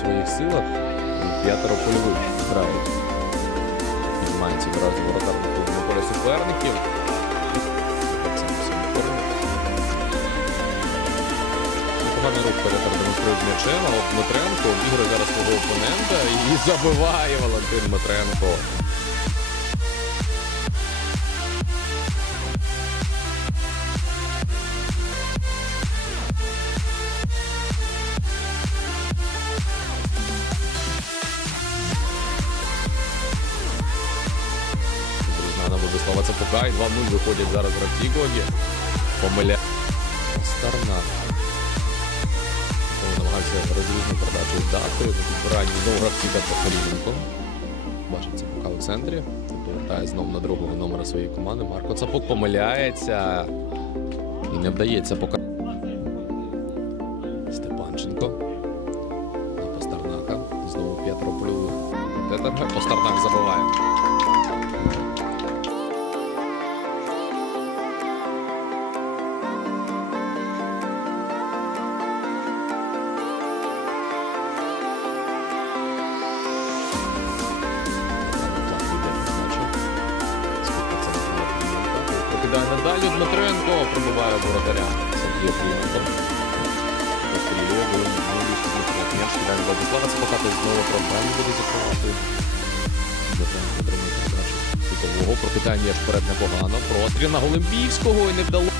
своїх силах. П'ятеро польових грають. Піднімається одразу воротар на поле суперників. Непоганий рух перетер демонструє м'ячем, а от Дмитренко обіграє зараз свого опонента і забиває Валентин Дмитренко. Владислава Цапука і 2-0 виходять зараз гравці Гогі. Помиля. Старна. Знову намагався розвізну передачу дати. На знову гравці Петро Халіненко. Бачить Цапука у центрі. Повертає знову на другого номера своєї команди. Марко Цапук помиляється. І не вдається поки. Степанченко. На Пастернака. Знову п'ятеро польових. Тетерга. Пастернак забиває. Покидає надалі Дмитренко, пробиває воротаря. Сергій Кліменко. Пострілює, Владислава Спокати, знову проблем буде закривати. Дмитренко отримує передачу кутового. Прокидає м'яч вперед непогано. Простріл на Голимбівського і не вдало.